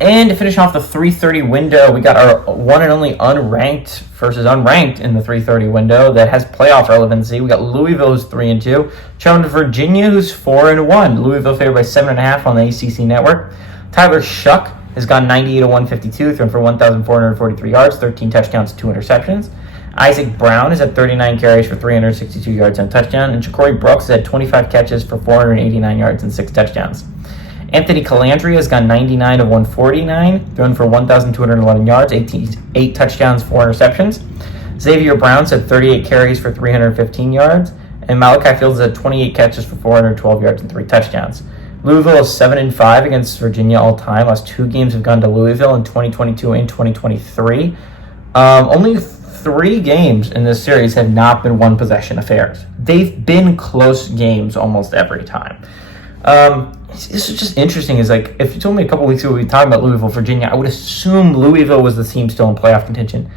And to finish off the 3:30 window, we got our one and only unranked versus unranked in the 3:30 window that has playoff relevancy. We got Louisville, who's 3-2, traveling to Virginia, who's 4-1. Louisville favored by 7.5 on the ACC network. Tyler Shuck has gone 98 of 152, thrown for 1,443 yards, 13 touchdowns, 2 interceptions. Isaac Brown is at 39 carries for 362 yards and a touchdown, and Ja'Cory Brooks has had 25 catches for 489 yards and 6 touchdowns. Anthony Calandria has gone 99 of 149, thrown for 1,211 yards, 8 touchdowns, 4 interceptions. Xavier Brown's had 38 carries for 315 yards, and Malachi Fields had 28 catches for 412 yards and 3 touchdowns. Louisville is 7-5 against Virginia all time. Last 2 games have gone to Louisville in 2022 and 2023. Only 3 games in this series have not been one-possession affairs. They've been close games almost every time. This is just interesting. Is like, if you told me a couple weeks ago we were talking about Louisville, Virginia, I would assume Louisville was the team still in playoff contention.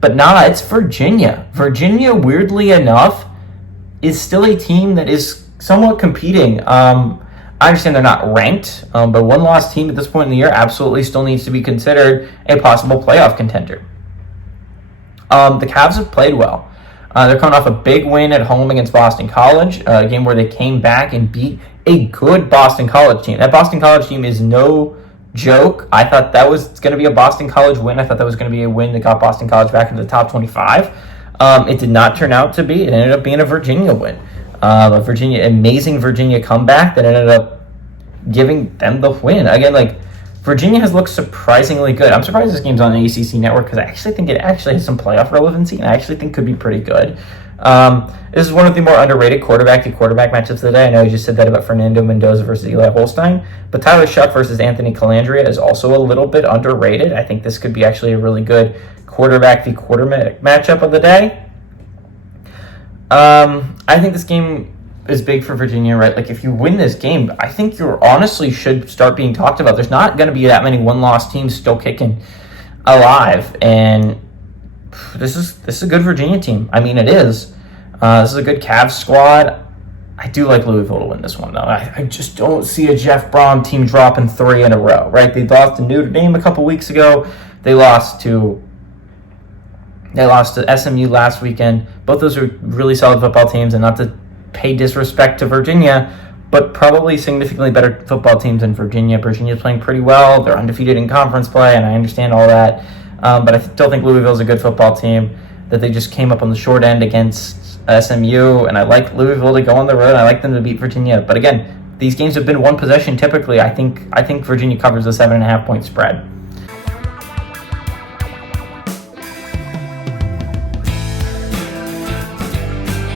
But nah, it's Virginia. Virginia, weirdly enough, is still a team that is somewhat competing. I understand they're not ranked, but one-loss team at this point in the year absolutely still needs to be considered a possible playoff contender. The Cavs have played well. They're coming off a big win at home against Boston College, a game where they came back and beat a good Boston College team. That Boston College team is no joke. I thought that was going to be a Boston College win. I thought that was going to be a win that got Boston College back into the top 25. It did not turn out to be. It ended up being a Virginia win. Amazing Virginia comeback that ended up giving them the win. Again, like, Virginia has looked surprisingly good. I'm surprised this game's on the ACC network because I actually think it actually has some playoff relevancy and I actually think could be pretty good. This is one of the more underrated quarterback-to-quarterback matchups of the day. I know you just said that about Fernando Mendoza versus Eli Holstein, but Tyler Shuck versus Anthony Calandria is also a little bit underrated. I think this could be actually a really good quarterback-to-quarterback matchup of the day. I think this game is big for Virginia, right? Like, if you win this game, I think you honestly should start being talked about. There's not going to be that many one-loss teams still kicking alive, and this is a good Virginia team. I mean, it is. This is a good Cavs squad. I do like Louisville to win this one, though. I just don't see a Jeff Brom team dropping 3 in a row, right? They lost to Notre Dame a couple weeks ago. They lost to SMU last weekend. Both those are really solid football teams, and not to pay disrespect to Virginia, but probably significantly better football teams than Virginia. Virginia's playing pretty well. They're undefeated in conference play, and I understand all that. But I still think Louisville's a good football team, that they just came up on the short end against SMU, and I like Louisville to go on the road. I like them to beat Virginia. But again, these games have been one possession typically. I think Virginia covers the 7.5 point spread.